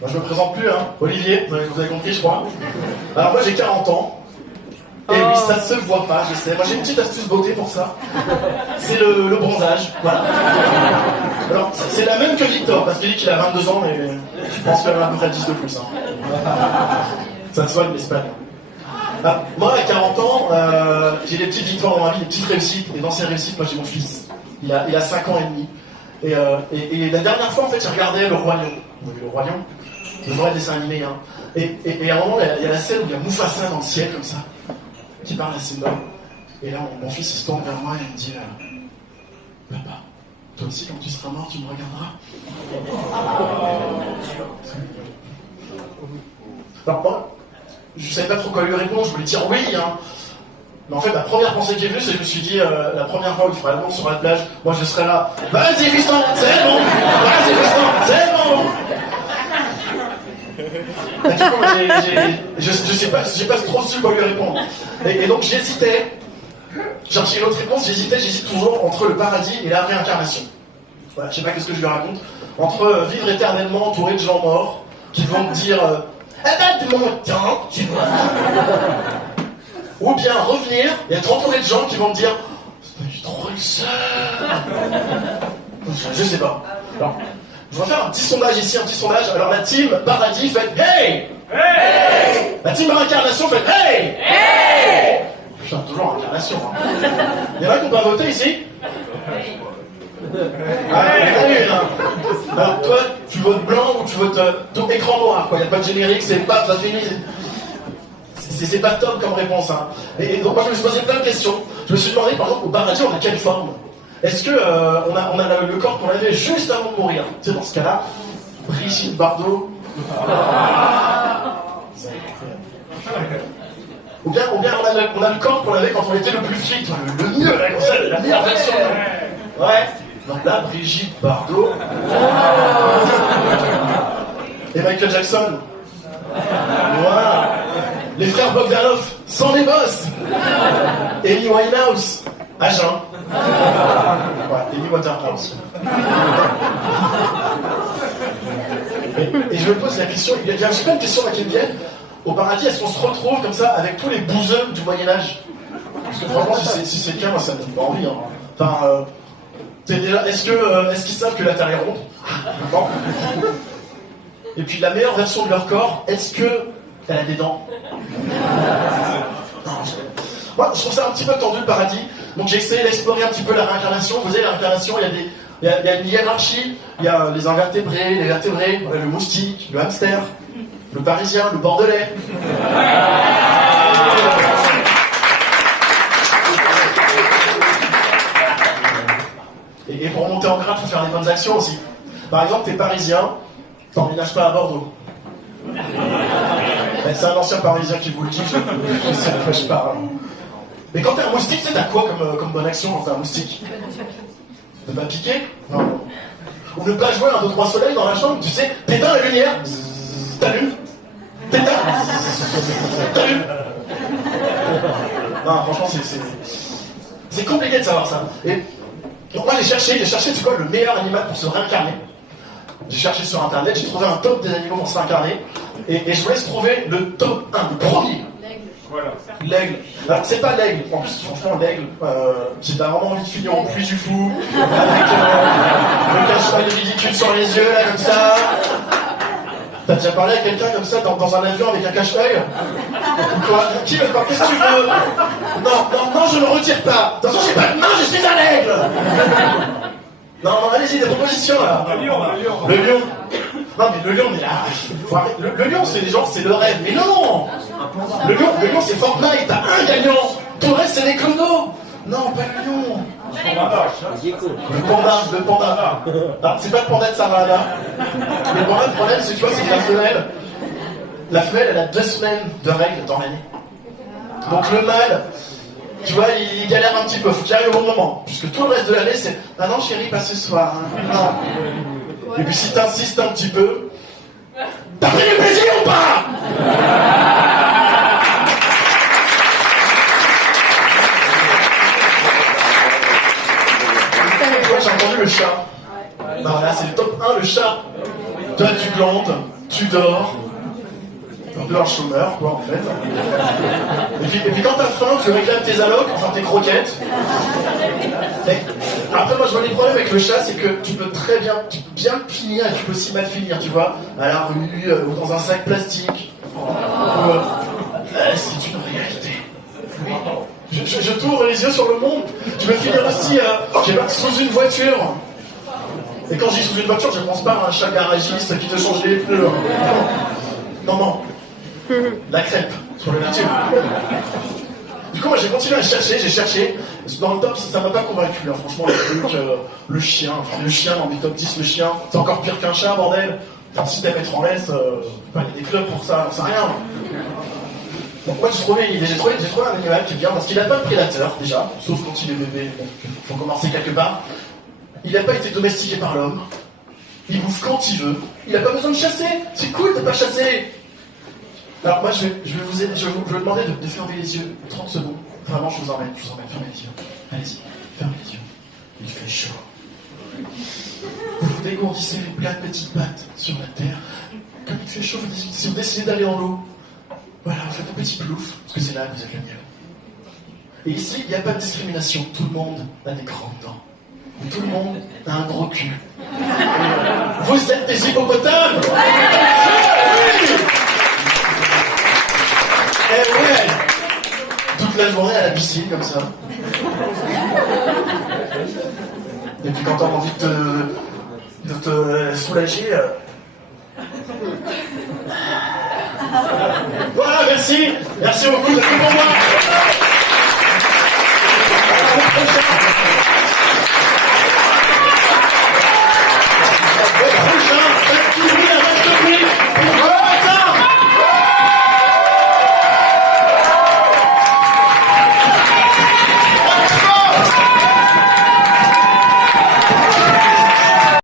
Moi, je me présente plus, hein. Olivier, vous avez compris, je crois. Alors, moi, j'ai 40 ans. Et oui, ça se voit pas, je sais. Moi, j'ai une petite astuce beauté pour ça. C'est le bronzage, voilà. Alors, c'est la même que Victor, parce qu'il dit qu'il a 22 ans, mais je pense qu'il a à peu près 10 de plus. Hein. Ça se voit, l'Espagne. Ah, moi, à 40 ans, j'ai des petites victoires dans ma vie, des petites réussites. Et dans ces réussites, moi, j'ai mon fils. Il a 5 ans et demi. Et la dernière fois, en fait, j'ai regardé Le Roi Lion. Vous avez vu Le Roi Lion? Le vrai dessin animé, hein. Et à un moment, il y a la scène où il y a Mufasa dans le ciel, comme ça, qui parle à Simba. Et là, mon fils, il se tourne vers moi et il me dit Papa, toi aussi, quand tu seras mort, tu me regarderas. Alors, moi, je savais pas trop quoi lui répondre, je voulais dire oui, hein. Mais en fait, la première pensée qui est venue, c'est que je me suis dit, la première fois où il fera l'amour sur la plage, moi je serai là. Vas-y, Fiston, c'est bon. Vas-y, Fiston, c'est bon. Et du coup, je sais pas, j'ai pas trop su quoi lui répondre. Et donc j'hésitais. Chercher une autre réponse, j'hésite toujours entre le paradis et la réincarnation. Voilà, je sais pas qu'est-ce que je lui raconte. Entre vivre éternellement entouré de gens morts, qui vont me dire, de mon temps, tu vois. Ou bien revenir et être entouré de gens qui vont me dire j'ai trop le seum. Je sais pas. Alors, je vais faire un petit sondage ici, un petit sondage. Alors la team paradis fait hey, hey. La team réincarnation fait hey, hey. Putain, toujours réincarnation. Hein. Il y en a qui ont pas voté ici. Ah, il y en a une, hein. Alors toi, tu votes blanc ou tu votes écran noir, quoi. Il n'y a pas de générique, c'est pas, ça finit. C'est pas top comme réponse, hein. Et donc moi je me suis posé plein de questions. Je me suis demandé par exemple au paradis on a quelle forme? Est-ce que on a le corps qu'on avait juste avant de mourir? Tu sais, dans ce cas-là, Brigitte Bardot. Ou bien on a le corps qu'on avait quand on était le plus fit, le mieux, la meilleure version. Ouais. Donc là, Brigitte Bardot. Et Michael Jackson. Voilà. Les frères Bogdanov, sans les bosses. Amy Winehouse, à jeun. Ouais, Amy Waterhouse. Et je me pose la question, il y a plein de questions qui me viennent. Au paradis, est-ce qu'on se retrouve comme ça avec tous les bouseux du Moyen-Âge? Parce que franchement, si c'est le cas, moi ça me donne pas envie. Hein. Enfin, est-ce qu'ils savent que la Terre est ronde? Non. Et puis la meilleure version de leur corps, est-ce que elle a des dents? Non, moi, je trouve ça un petit peu tendu le paradis. Donc j'ai essayé d'explorer un petit peu la réincarnation. Vous savez, la réincarnation, il y a une hiérarchie. Il y a les invertébrés, les vertébrés, le moustique, le hamster, le parisien, le bordelais. Et pour monter en grade, il faut faire des bonnes actions aussi. Par exemple, t'es parisien, t'emménages pas à Bordeaux. C'est un ancien parisien qui vous le dit, je sais de quoi je parle. Mais quand t'es un moustique, tu sais, t'as quoi comme bonne action quand t'es un moustique? Ne pas piquer? Non. Ou ne pas jouer un 2-3 soleil dans la chambre, tu sais, t'éteins la lumière, t'allumes, t'éteins, t'allumes. Non, franchement, c'est compliqué de savoir ça. Et donc moi j'ai cherché c'est quoi le meilleur animal pour se réincarner. J'ai cherché sur internet, j'ai trouvé un top des animaux pour se réincarner. Et je vous laisse trouver le top 1, le premier. Voilà. L'aigle. Alors, c'est pas l'aigle. En plus, franchement, l'aigle, si t'as vraiment envie de finir en pluie du fou, avec le cache-œil ridicule sur les yeux, là, comme ça. T'as déjà parlé à quelqu'un comme ça dans un avion avec un cache-œil? Quoi? Qui veut pas? Qu'est-ce que tu veux? Non, je ne retire pas. De toute façon, j'ai pas de main, je suis un aigle. Non, allez-y, des propositions là. Le lion. Le lion. Non, mais le lion, mais là. Le lion, c'est les gens, c'est le rêve. Mais non! Le lion, c'est Fortnite. T'as un gagnant. Tout le reste, c'est les clodos. Non, pas le lion. Le panda. Non, c'est pas le panda de Savannah. Mais le panda, le problème, c'est que tu vois, c'est que la femelle, elle a 2 semaines de règles dans l'année. Donc le mâle, tu vois, il galère un petit peu, faut qu'il arrive au bon moment. Puisque tout le reste de l'année, c'est « Ah non, chérie, pas ce soir. Hein. Non. » Et puis si t'insistes un petit peu, t'as pris du plaisir ou pas? J'ai entendu le chat. Non, là, c'est le top 1, le chat. Toi, tu glandes. tu dors, t'es un peu un chômeur, quoi, en fait. Et puis quand t'as faim, tu réclames tes allocs, enfin tes croquettes. Et après, moi, je vois les problèmes avec le chat, c'est que tu peux bien finir, et tu peux aussi mal finir, tu vois, à la rue, ou dans un sac plastique. C'est une réalité. Je tourne les yeux sur le monde. Je vais finir aussi, je sais pas, sous une voiture. Et quand je dis sous une voiture, je ne pense pas à un chat garagiste qui te change les pneus. Non. La crêpe sur le tube. Du coup, moi j'ai continué à chercher, j'ai cherché. Dans le top, ça m'a pas convaincu, hein. Franchement, le truc, le chien dans mes top 10, le chien, c'est encore pire qu'un chat, bordel. Enfin, si t'aimes être en laisse, il y a des clubs pour ça, c'est rien. Donc moi j'ai trouvé un animal qui est bien parce qu'il n'a pas de prédateur déjà, sauf quand il est bébé, donc il faut commencer quelque part. Il n'a pas été domestiqué par l'homme, il bouffe quand il veut, il n'a pas besoin de chasser, c'est cool de pas chasser. Alors moi je vais vous demander de fermer les yeux 30 secondes, vraiment je vous emmène, fermez les yeux, allez-y, fermez les yeux, il fait chaud. Vous vous dégourdissez les plein de petites pattes sur la terre, comme il fait chaud, si vous décidez d'aller dans l'eau, voilà, vous faites un petit plouf, parce que c'est là que vous êtes le mieux. Et ici, il n'y a pas de discrimination. Tout le monde a des grandes dents. Et tout le monde a un gros cul. Vous êtes des hippopotames! Oui! Eh ouais! Toute la journée à la piscine, comme ça. Et puis quand t'as envie de te soulager... Voilà, merci beaucoup, c'est tout pour moi. À la prochaine.